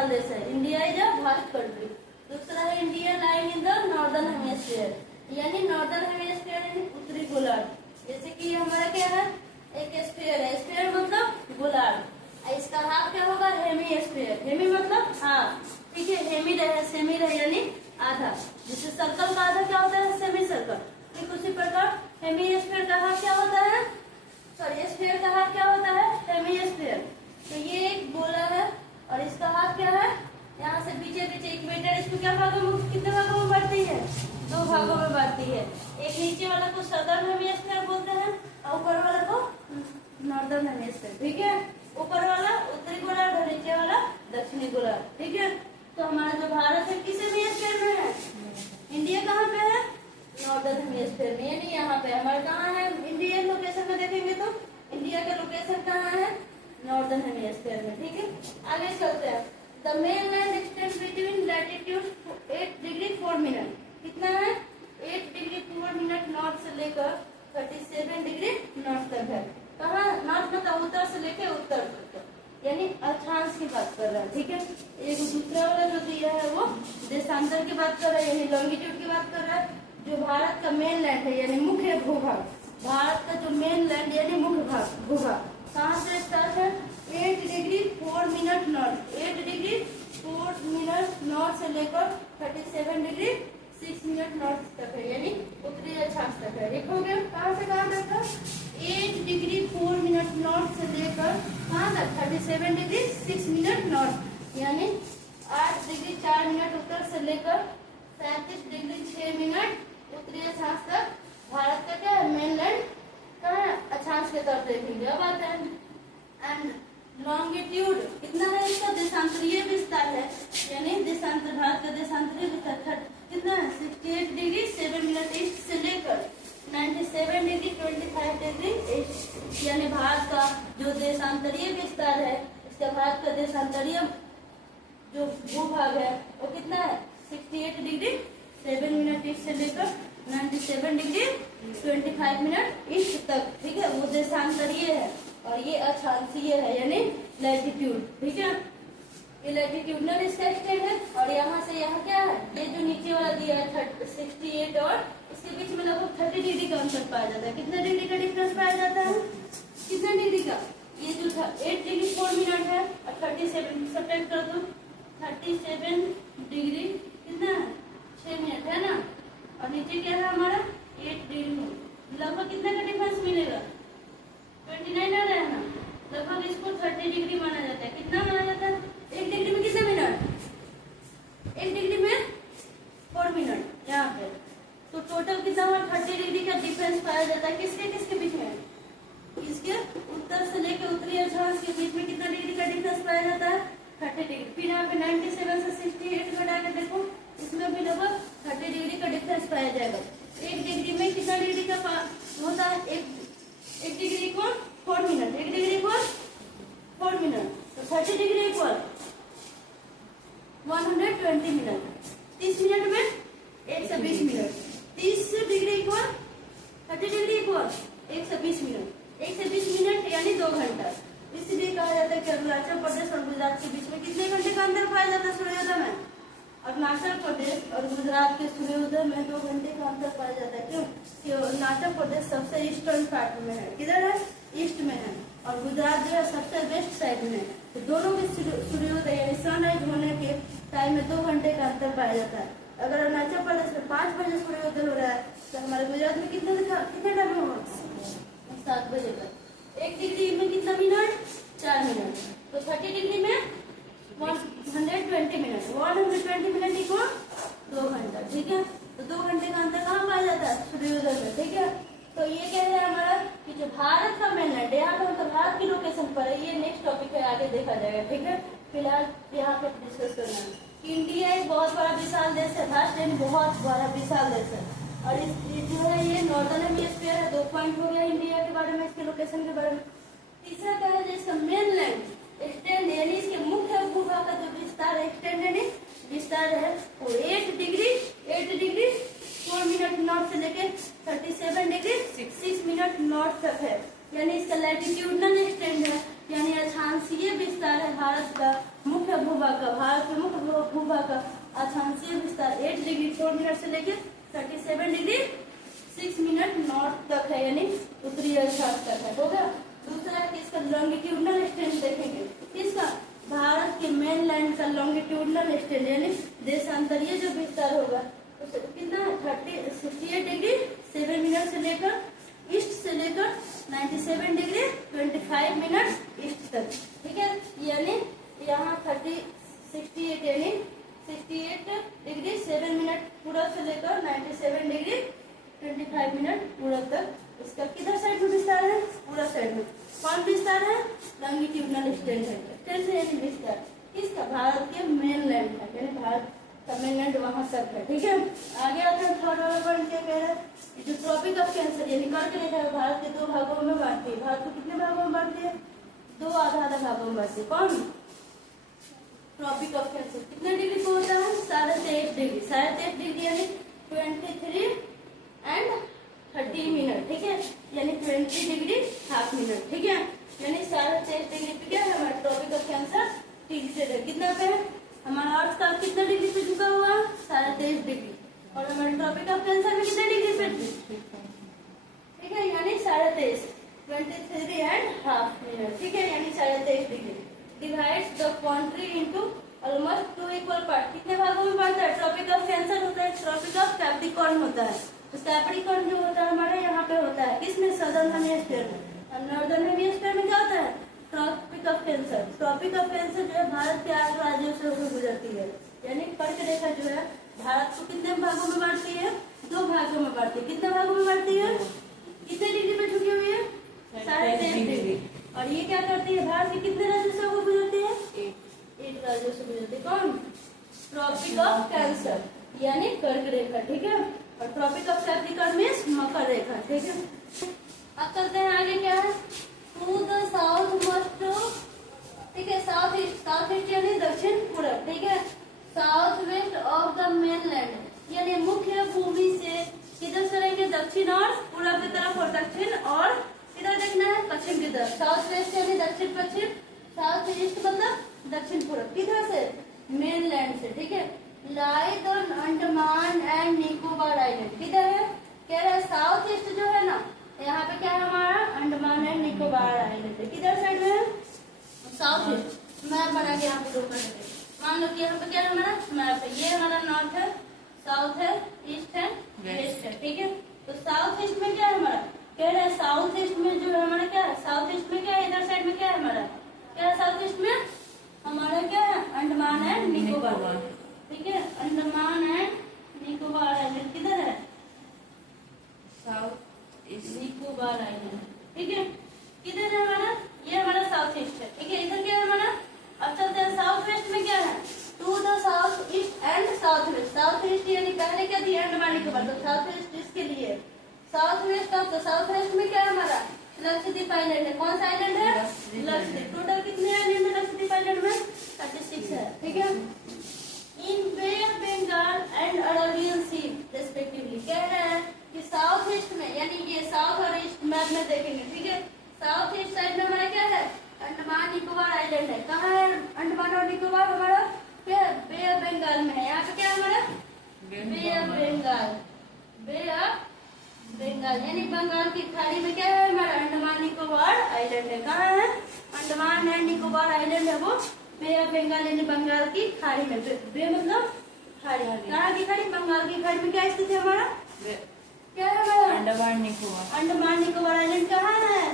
विशाल देश है। India is a vast country. दूसरा है India lying in the northern hemisphere, यानी नॉर्दर्न हेमिस्फीयर यानी उत्तरी गोलार्ध। जैसे कि हमारा क्या है, एक स्फीयर है, स्फीयर मतलब गोलार्ध। इसका हाफ क्या होगा, हेमी स्फीयर। हेमी मतलब हाफ, ठीक है। हेमी रहे, सेमी रहे यानी आधा। जैसे सर्कल का आधा क्या होता है, सेमी सर्कल। ठीक उसी प्रकार हेमी स्फीयर का हाफ क्या होता है, सॉरी स्फीयर का हाफ क्या होता है, हेमी स्फीयर। तो ये एक गोला है और इसका हाफ क्या है, यहाँ से पीछे पीछे इक्वेटर। इसको क्या भागों में, कितने भागों में बांटती है, दो भागों में बांटती है। एक नीचे वाला को सदर्न हेमिस्फीयर बोलते हैं और ऊपर वाला को नॉर्दर्न हेमिस्फीयर, ठीक है। ऊपर वाला उत्तरी गोलार्ध और नीचे वाला दक्षिणी गोलार्ध, ठीक है। तो हमारा जो भारत है किस हेमिस्फीयर में है, इंडिया कहाँ पे है, नॉर्दर्न हेमिस्फीयर में, यानी यहाँ पे। हमारा कहाँ है, इंडियन लोकेशन में देखेंगे तो इंडिया के लोकेशन कहाँ है, नॉर्दर्न हेमिस्फीयर में, ठीक है। आगे चलते हैं। The main land x tends between latitude 8 degree 4 minute. कितना है, 8 डिग्री 4 मिनट नॉर्थ से लेकर 37 डिग्री नॉर्थ तक है। कहाँ, नॉर्थ मतलब उत्तर से लेकर उत्तर तक, यानी अक्षांश की बात कर रहा है, ठीक है। एक दूसरा वाला जो दिया है वो देशांतर की बात कर रहा है, यानी लॉन्गिट्यूड की बात कर रहा है। जो भारत का मेन लैंड है यानी मुख्य भूभाग, भारत का जो मेन लैंड यानी मुख्य भाग भूभाग कहाँ से स्टार्ट है, 8 degree 4 minute north, 8 degree 4 minute north से लेकर 37 डिग्री 6 मिनट नॉर्थ तक है, यानी उत्तरी अक्षांश तक है। देखोगे कहाँ से कहाँ तक है, 8 डिग्री 4 मिनट नॉर्थ से लेकर कहाँ तक, 37 डिग्री 6 मिनट नॉर्थ, यानी 8 डिग्री 4 मिनट उत्तर से लेकर 37 डिग्री 6 मिनट उत्तरी अक्षांश तक भारत का क्या है, मेनलैंड कहाँ है, अक्षांश के तौर पर देखेंगे। अब आते हैं एंड लॉन्गिट्यूड कितना है, इसका देशांतरीय विस्तार है, यानी देशांतर, भारत का देशांतरीय विस्तार कितना है, 68 डिग्री 7 मिनट ईस्ट से लेकर 97 डिग्री 25 डिग्री ईस्ट, यानी भारत का जो देशांतरीय विस्तार है, इसका भारत का देशांतरीय जो भूभाग है वो कितना है, 68 डिग्री 7 मिनट ईस्ट से लेकर 97 डिग्री 25 मिनट ईस्ट तक, ठीक है। वो देशांतरीय है और ये अक्षांशीय है यानी लैटिट्यूड, ठीक है। ये लैटिट्यूडनल इसका एक्सटेंड है और यहाँ से यहाँ क्या है, ये जो नीचे वाला दिया है 68 और इसके बीच में लगभग 30 डिग्री का अंतर पाया जाता है। कितना डिग्री का डिफरेंस पाया जाता है, कितना डिग्री का, ये जो था 8 डिग्री 4 मिनट है और 37 सब्ट्रैक्ट कर दो, 37 डिग्री कितना है 6 मिनट है ना, और नीचे क्या है हमारा 8 डिग्री, लगभग कितना का डिफरेंस मिलेगा, 29 आ रहा है ना, लगभग इसको 30 डिग्री माना जाता है। कितना माना जाता है, 1 डिग्री में कितने मिनट, 1 डिग्री में 4 मिनट यहाँ पे। तो टोटल कितना हुआ, 30 डिग्री का डिफरेंस पाया जाता है। किसके किसके बीच में, इसके उत्तर से लेकर उत्तरी अक्षांश के बीच में कितना डिग्री का डिफरेंस पाया जाता है, 30 डिग्री। फिर यहाँ पे 97 से 68 घटा के देखो, इसमें भी लगभग 30 डिग्री का डिफरेंस पाया जाएगा। 1 डिग्री में कितना डिग्री का होता है, 1 degree equal 4 minute, 1 degree equal 4 minute, तो 30 डिग्री इक्वल 120 मिनट, 30 मिनट में 120 minute, 30 degree equal 30 degree equal 120 minute, 120 minute यानी 2 घंटा। इसलिए कहा जाता है कि अरुणाचल प्रदेश और गुजरात के बीच में कितने घंटे का अंतर पाया जाता है सूर्योदय में, अरुणाचल प्रदेश और गुजरात के सूर्योदय में 2 घंटे का अंतर पाया जाता है। क्यों, कि अरुणाचल प्रदेश सबसे ईस्टर्न पार्ट में है, किधर है, ईस्ट में है, और गुजरात जो है सबसे वेस्ट साइड में है। तो दोनों के सूर्योदय यानी सनराइज होने के टाइम में 2 घंटे का अंतर पाया जाता है। अगर अरुणाचल प्रदेश में 5 बजे सूर्योदय हो रहा है तो हमारे गुजरात में कितने टाइम में होगा, 7 बजे तक। 1 डिग्री में कितना मिनट, 4 मिनट, तो 30 डिग्री में 120 मिनट, 120 मिनट इक्वल 2 घंटा, ठीक है। तो 2 घंटे का अंतर कहाँ पाया जाता है, सूर्योदय में, ठीक है। तो ये क्या है हमारा कि जो भारत का मेनलैंड, यहाँ पे मतलब भारत की लोकेशन पर है, ये नेक्स्ट टॉपिक है, आगे देखा जाएगा, ठीक है। फिलहाल यहाँ पे डिस्कस करना है कि इंडिया एक बहुत बड़ा विशाल देश है, वास्ट एंड बहुत बड़ा विशाल देश है, और इस जो है ये नॉर्दर्न हेमिस्फीयर है। 2 पॉइंट हो गया इंडिया के बारे में, इसके लोकेशन के बारे में। तीसरा क्या है, इसका मेनलैंड एक्सटेंड यानी इसके मुख्य भूभाग का जो विस्तार एक्सटेंड यानी विस्तार है वो 8 डिग्री 4 मिनट नॉर्थ से लेके 37 डिग्री 6 मिनट नॉर्थ तक है, यानी इसका लैटिट्यूडनल एक्सटेंड है, यानी अक्षांशीय विस्तार है भारत का मुख्य भूभाग भूभाग का, भारत के मुख्य भूभाग का अक्षांशीय विस्तार 8 डिग्री 4 मिनट से लेकर 37 डिग्री 6 मिनट नॉर्थ तक है, यानी उत्तरी अक्षांश तक है। हो गया। दूसरा किसका लॉन्गिट्यूडनल एक्सटेंट देखेंगे, किसका, भारत के मेन लैंड का लॉन्गिट्यूडनल एक्सटेंट यानी देशांतरीय जो विस्तार होगा कितना 68 डिग्री 7 मिनट से लेकर ईस्ट से लेकर 97 डिग्री 25 मिनट ईस्ट तक। ठीक है, यानी यहाँ 68 यानी 68 डिग्री 7 मिनट पूरा से लेकर 97 डिग्री 25 मिनट पूरा तक इसका किधर साइड में विस्तार है, पूरा साइड में। कौन विस्तार है, लॉन्गिट्यूडनल एक्सटेंट है। एक्सटेंट यानी विस्तार किसका, भारत के मेन लैंड का, यानी भारत का मेन लैंड वहां तक है। ठीक है, आगे आते हैं थर्ड वाला पॉइंट क्या कह रहा है, जो ट्रॉपिक ऑफ कैंसर यानी कर्क रेखा भारत के 2 भागों में बांटती है। भारत को कितने भागों में बांटती है, 2 आधा भागों में बांटती है। कौन, ट्रॉपिक ऑफ कैंसर कितने डिग्री को होता है, 23.5 डिग्री, 23.5 डिग्री यानी 23 एंड 30 मिनट। ठीक है, यानी 20 डिग्री हाफ मिनट। ठीक है, यानी 23.5 डिग्री पे क्या है हमारा ट्रॉपिक ऑफ कैंसर ठीक से है। कितना पे है हमारा अर्थ का, कितना डिग्री पे झुका हुआ, 23.5 डिग्री, और हमारे ट्रॉपिक ऑफ कैंसर में कितने डिग्री पे, ठीक है, यानी 23.5 23 एंड हाफ मिनट। ठीक है, यानी 23.5 degree divides the country into almost 2 equal part. कितने भागों में बांटता है, ट्रॉपिक ऑफ कैंसर होता है, ट्रॉपिक ऑफ कैप्रिकॉर्न होता है। तो कैप्रिकॉर्न जो होता है हमारे यहाँ पे होता है, किसमें, सदर्न हेमिस्फीयर में, और नॉर्दर्न हेमिस्फीयर में क्या होता है, tropic of cancer. Tropic of cancer जो है भारत के 8 राज्यों से होकर गुजरती है, यानी कर्क रेखा जो है भारत को कितने भागों में बांटती है, 2 भागों में बांटती है। कितने भागों में बांटती है, कितने डिग्री पे झुकी हुई है, 23.5 डिग्री। और ये क्या करती है, भारत के कितने राज्यों से होकर गुजरती है, 8 राज्यों से गुजरती है। कौन, ट्रॉपिक ऑफ कैंसर यानी कर्क रेखा। ठीक है, और ट्रॉपिक ऑफ कैप्रिकॉर्न मींस मकर रेखा। ठीक है, अब चलते हैं आगे क्या है, टू द साउथ मोस्ट। ठीक है, साउथ ईस्ट यानी दक्षिण पूरब। ठीक है, south west of the mainland यानी मुख्य भूमि से किधर से रहेंगे, दक्षिण और पूरब की तरफ, और दक्षिण और किधर देखना है, पश्चिम की तरफ। साउथ वेस्ट यानी दक्षिण पश्चिम, साउथ ईस्ट मतलब दक्षिण पूरब, किधर से, मेनलैंड से। ठीक है, lie the Andaman and Nicobar island, किधर है, कह रहा है साउथ ईस्ट जो है ना, यहाँ पे क्या है हमारा, अंडमान एंड निकोबार आइलैंड है। किधर साइड में है, साउथ ईस्ट। मैप बना के यहाँ पे ड्रॉ कर देते, मान लो कि यहाँ पे क्या है हमारा मैप है, ये हमारा नॉर्थ है, साउथ है, ईस्ट है, वेस्ट है। ठीक है, तो साउथ ईस्ट में क्या है हमारा, कह रहा है साउथ ईस्ट में जो है हमारा क्या है, साउथ ईस्ट में क्या है, इधर साइड में क्या है हमारा, क्या है साउथ ईस्ट में हमारा क्या है, अंडमान एंड निकोबार। ठीक है, अंडमान एंड निकोबार आइलैंड किधर है, साउथ ईस्ट निकोबार आइलैंड। ठीक है, किधर है हमारा, ये हमारा साउथ ईस्ट है। ठीक है, इधर क्या है हमारा। अब चलते हैं साउथ वेस्ट में क्या है, to the south east and south west. South east यानी पहले क्या दिया, अंडमान निकोबार, तो साउथ वेस्ट इसके लिए। South west of the south west में क्या है हमारा, लक्षद्वीप आइलैंड है। कौन सा आइलैंड है, लक्षद्वीप। टोटल कितने आइलैंड है लक्षद्वीप आइलैंड में, 36 है। ठीक है, in Bay of Bengal and Arabian Sea respectively, कह रहे हैं कि साउथ ईस्ट में यानी ये साउथ और ईस्ट मैप में देखेंगे। ठीक है, साउथ ईस्ट साइड में हमारा क्या है, अंडमान निकोबार आइलैंड है। कहाँ है अंडमान और निकोबार हमारा, क्या बे ऑफ बंगाल में है। यहाँ पे क्या है हमारा, Bay of Bengal, Bay of Bengal यानी बंगाल की खाड़ी में क्या है हमारा, अंडमान निकोबार आइलैंड है। कहाँ है, अंडमान एंड निकोबार आइलैंड है वो बे ऑफ बंगाल यानी बंगाल की खाड़ी में। बे मतलब खाड़ी, कहाँ की खाड़ी, बंगाल की खाड़ी में क्या स्थित है हमारा, क्या है हमारा, अंडमान निकोबार। अंडमान निकोबार आइलैंड कहाँ है,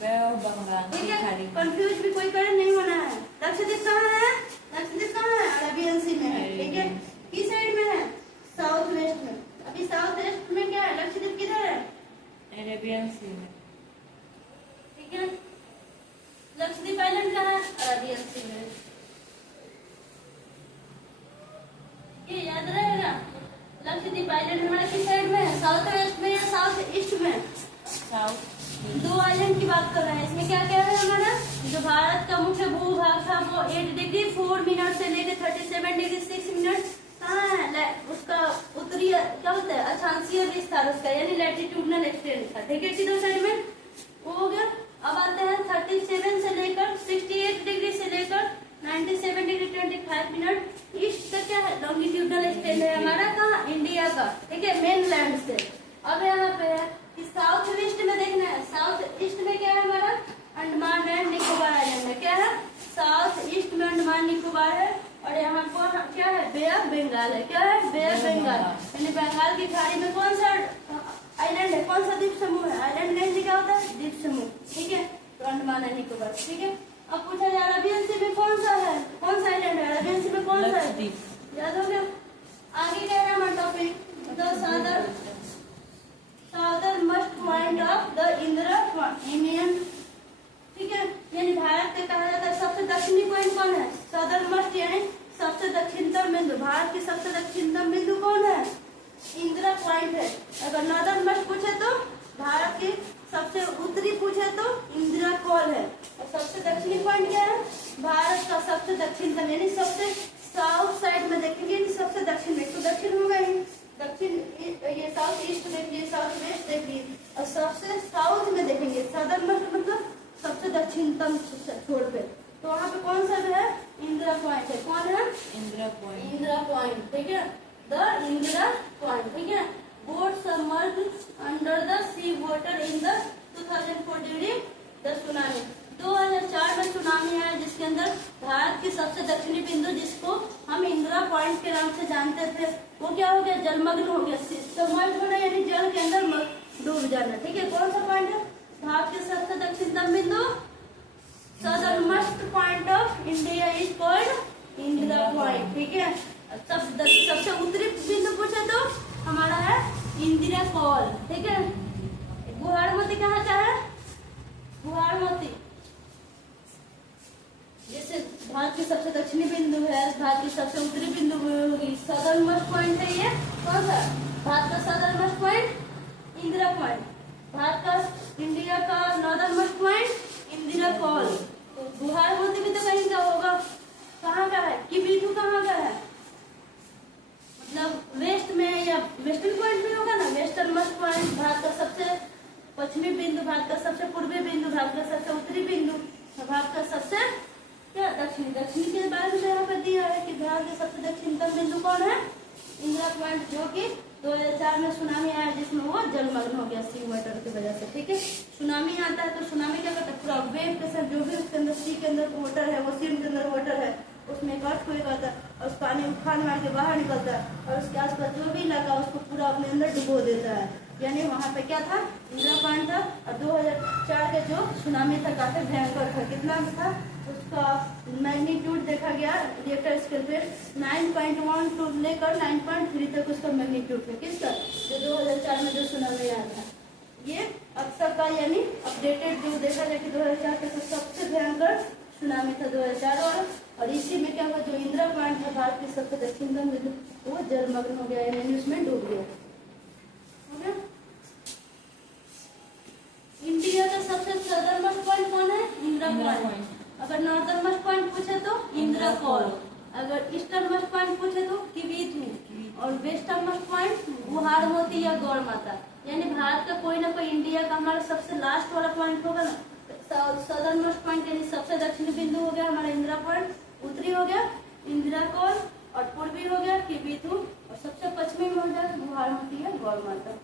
बे ऑफ बंगाल की खाड़ी। कंफ्यूज भी कोई करे नहीं होना है। लक्षद्वीप कहाँ है, लक्षद्वीप कहाँ है, अरेबियन सी में है। ठीक है, किस साइड में है, साउथ वेस्ट में। अभी साउथ वेस्ट में क्या है, लक्षद्वीप किधर है, अरेबियन सी में। ठीक है, लक्षद्वीप आइलैंड कहाँ है, अरेबियन सी में। ये याद रहेगा, लक्षद्वीप आइलैंड हमारा किस साइड में है, साउथ वेस्ट में या साउथ ईस्ट में, साउथ। 2 आइलैंड की बात कर रहे हैं। इसमें क्या क्या है हमारा, जो भारत का मुख्य भूभाग था वो 8 डिग्री 4 मिनट से लेकर 37 डिग्री 6 मिनट कहाँ है, उसका उत्तरी क्या होता है, अक्षांशीय विस्तार उसका यानी लैटिट्यूडनल एक्सटेंट था। ठीक है, किधर साइड में वो हो गया। अब आते हैं 37 से लेकर 68 डिग्री से लेकर 97 डिग्री 125 ईस्ट का क्या है लॉन्गिट्यूडनल एक्सटेंड है हमारा, कहाँ इंडिया का, ठीक है, मेन लैंड से। अब यहाँ पे है कि साउथ ईस्ट में देखना है, साउथ ईस्ट में क्या है हमारा अंडमान एंड निकोबार आइलैंड है, क्या है साउथ ईस्ट में अंडमान निकोबार है, और यहाँ पर क्या है बे ऑफ बंगाल है, क्या है बे ऑफ बंगाल, यानी बंगाल की खाड़ी में कौन सा आइलैंड है, कौन सा द्वीप समूह है, आइलैंड रेंज क्या होता है द्वीप समूह, ठीक है, तो अंडमान एंड निकोबार, ठीक है। अब पूछा जा रहा अरेबियन सी में कौन सा है, कौन सा आइलैंड है अरेबियन सी में, कौन सा है, याद हो गया। आगे कह रहा है हमारा topic the southern must point of the Indira Indian, ठीक है, यानी भारत का कहा जाता है सबसे दक्षिणी पॉइंट कौन है, सदर्न मस्ट यानी सबसे दक्षिणतम बिंदु, भारत की सबसे दक्षिणतम बिंदु कौन है इंदिरा पॉइंट है। अगर नॉर्दर्न मस्ट पूछे तो भारत की सबसे उत्तरी पूछे तो इंदिरा कॉल है, और सबसे दक्षिणी पॉइंट क्या है भारत का सबसे दक्षिणतम, यानी सबसे साउथ साइड में देखेंगे, सबसे दक्षिण में, तो दक्षिण होगा ही दक्षिण, ये साउथ ईस्ट देखिए, साउथ वेस्ट देखिए, और सबसे साउथ में देखेंगे सदर्न मस्ट मतलब सबसे दक्षिणतम छोर पे, तो वहाँ पे कौन सा जो है इंदिरा पॉइंट है, कौन है इंदिरा पॉइंट, इंदिरा पॉइंट, ठीक है, द इंदिरा पॉइंट, ठीक है। Boat submerged under the sea water in the 2004 during the tsunami, 2004 में सुनामी आया जिसके अंदर भारत की सबसे दक्षिणी बिंदु जिसको हम इंदिरा पॉइंट के नाम से जानते थे, वो क्या हो गया जलमग्न हो गया, सबमर्ज होना यानी जल के अंदर डूब जाना, ठीक है। कौन सा पॉइंट है भारत के सबसे दक्षिणतम बिंदु, southernmost point of India is called Indira point, ठीक है। सबसे उत्तरी बिंदु पूछे तो हमारा है इंदिरा कॉल, ठीक है। गुहार मोती कहाँ का है, गुहार मोती जैसे भारत की सबसे दक्षिणी बिंदु है, भारत की सबसे उत्तरी बिंदु होगी, सदर्नमोस्ट पॉइंट है ये, कौन सा भारत का सदर्नमोस्ट पॉइंट इंदिरा पॉइंट, भारत का इंडिया का northern most point Indira call, तो गुहार मोती भी तो कहीं का होगा, कहाँ का है कि बीतू कहाँ का है, मतलब वेस्ट में या वेस्टर्न पॉइंट में होगा ना, वेस्टर्न मोस्ट पॉइंट भारत का सबसे पश्चिमी बिंदु, भारत का सबसे पूर्वी बिंदु, भारत का सबसे उत्तरी बिंदु, भारत का सबसे क्या दक्षिणी, दक्षिणी के बारे में यहाँ पर दिया है कि भारत के सबसे दक्षिणतम बिंदु कौन है इंदिरा पॉइंट, जो कि 2004 में सुनामी आया जिसमें वो जलमग्न हो गया सी वाटर की वजह से, ठीक है। सुनामी आता है तो सुनामी क्या करता है पूरा वेव के साथ जो भी उसके अंदर सी के अंदर वाटर है, वो सी के अंदर वाटर है, उसमें एक अर्थक्वेक आता है और उस पानी उफान मार के बाहर निकलता है और उसके आसपास जो भी इलाका उसको पूरा अपने अंदर डुबो देता है, यानी वहाँ पे क्या था इंदिरा पॉइंट था। और 2004 के जो सुनामी था काफी भयंकर था, कितना था उसका मैग्नीट्यूड देखा गया रिएक्टर स्केल पे 9.1 टू लेकर 9.3 तक उसका मैग्नीट्यूड है, किसका जो 2004 में जो सुनामी आया था। ये अब तक का यानी अपडेटेड जो देखा जाए कि 2004 का सबसे भयंकर सुनामी था 2004, और इसी में क्या हुआ जो इंदिरा पॉइंट था भारत की सबसे दक्षिणतम बिंदु वो जलमग्न हो गया, यानी उसमें डूब गया, हो गया। इंडिया का सबसे सदर्नमोस्ट पॉइंट कौन है इंदिरा पॉइंट, अगर नॉर्दर्न मोस्ट पॉइंट पूछे तो इंदिरा कॉल, अगर ईस्टर्न मोस्ट पॉइंट पूछे तो किबीथू, और वेस्टर्न मोस्ट पॉइंट गुहार मोती या गौर माता, यानी भारत का कोई ना कोई इंडिया का हमारा सबसे लास्ट वाला पॉइंट होगा ना, सदर्न मोस्ट पॉइंट यानी सबसे दक्षिणी बिंदु हो गया हमारा इंदिरा पॉइंट, उत्तरी हो गया इंदिरा कॉल, और पूर्वी हो गया किबीथू, और सबसे पश्चिमी में हो जाएगा गुहार मोती या गौर माता।